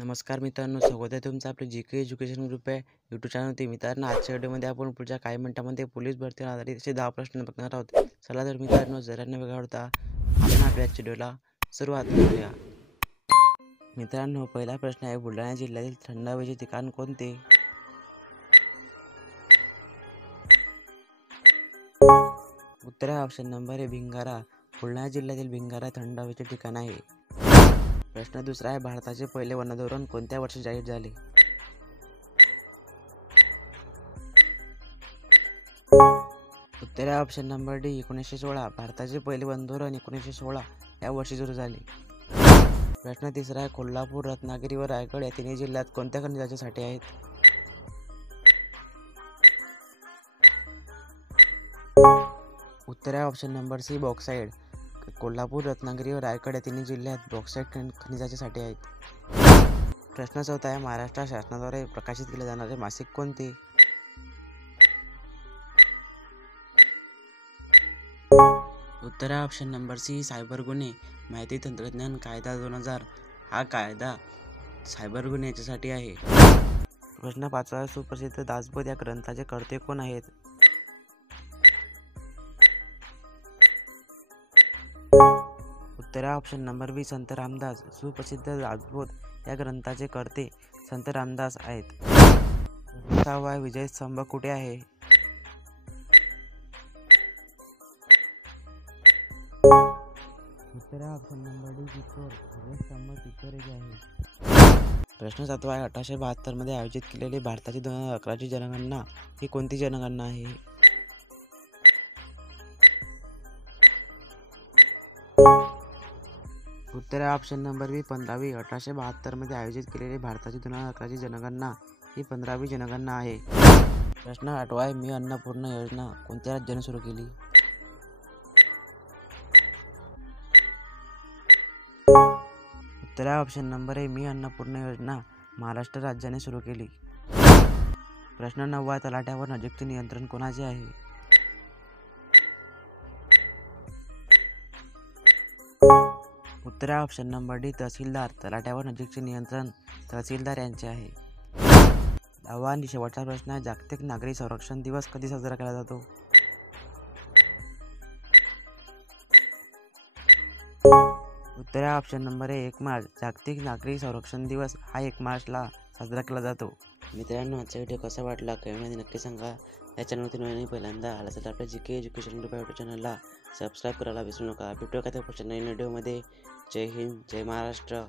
नमस्कार मित्रांनो, स्वागत आहे तुमचं आपले जी के एज्युकेशन ग्रुप आहे यूट्यूब चॅनलवरती. मित्रांनो, आजच्या व्हिडिओमध्ये आपण पुढच्या काही मिनिटांमध्ये पोलीस भरतीवर आधारित असे 10 प्रश्न बघणार आहोत. चला तर मित्रांनो, जरा न वेगळा होता आपण आपल्या व्हिडिओला सुरुवात करूया. मित्रांनो, पहिला प्रश्न आहे, बुलढाणा जिल्ह्यातील थंड हवेचे ठिकाण कोणते? उत्तर आहे ऑप्शन नंबर आहे भिंगारा. बुलढाणा जिल्ह्यातील भिंगारा थंड हवेचे ठिकाण आहे. प्रश्न दुसरा आहे, भारताचे पहिले वन धोरण कोणत्या वर्षी जाहीर झाले? उत्तर आहे ऑप्शन नंबर डी 1916. भारताचे पहिले वन धोरण 1916 या वर्षी सुरू झाले. प्रश्न तिसरा आहे, कोल्हापूर, रत्नागिरी व रायगड या तिन्ही जिल्ह्यात कोणत्या खनिजाचे साठे आहेत? उत्तर आहे option number C bauxite. Kolhapur, Ratnagiri व रायगड या तिन्ही जिल्ह्यात बॉक्साईड खनिजाचे साठे आहेत. प्रश्न चौथा आहे, महाराष्ट्र शासनाद्वारे प्रकाशित केले जाणारे मासिक कोणते? उत्तर आहे ऑप्शन नंबर सी सायबर गुन्हे. माहिती तंत्रज्ञान कायदा 2000 हा कायदा सायबर गुन्हे याच्यासाठी आहे. प्रश्न पाचवा आहे, सुप्रसिद्ध दासबोध या ग्रंथाचे कर्ते कोण आहेत? उत्तर आहे ऑप्शन नंबर बी संत रामदास. सुप्रसिद्ध दासबोध या ग्रंथाचे कर्ते संत रामदास आहेत. सहावा आहे, विजय स्तंभ कुठे आहे? उत्तर आहे ऑप्शन नंबर डी चित्तोड. विजय स्तंभ चित्तोड येथे आहे. प्रश्न सातवा आहे, 1872 मध्ये आयोजित केलेली भारताची 2011ची जनगणना ही कोणती जनगणना आहे? उत्तर आहे ऑप्शन नंबर बी 15वी. 1872 मध्ये आयोजित केलेली भारताची 2011ची जनगणना ही 15वी जनगणना आहे. प्रश्न आठवा आहे, मी अन्नपूर्णा योजना कोणत्या राज्याने सुरू केली? उत्तर आहे ऑप्शन नंबर ए मी अन्नपूर्णा योजना महाराष्ट्र राज्याने सुरू केली. प्रश्न 9 तलाठ्यावर नजीकचे नियंत्रण कोणाचे आहे? उत्तर आहे ऑप्शन नंबर डी तहसीलदार. तलाठ्यावर नजीकचे नियंत्रण तहसीलदार यांचे आहे. 10वा आणि शेवटचा प्रश्न आहे, जागतिक नागरी संरक्षण दिवस कधी साजरा केला जातो? उत्तर आहे ऑप्शन नंबर ए 1 मार्च. जागतिक नागरी संरक्षण दिवस हा 1 मार्चला साजरा केला जातो. मित्रांनो, आजचा व्हिडिओ कसा वाटला कमेंटमध्ये नक्की सांगा. या चॅनलवरती नवीन पहिल्यांदा आला तर आपल्या जी के एज्युकेशन ग्रुप यूट्यूब चॅनलला सबस्क्राईब करायला विसरू नका. भेटूया का त्या पुढच्या नवीन व्हिडिओमध्ये. जय हिंद, जय महाराष्ट्र.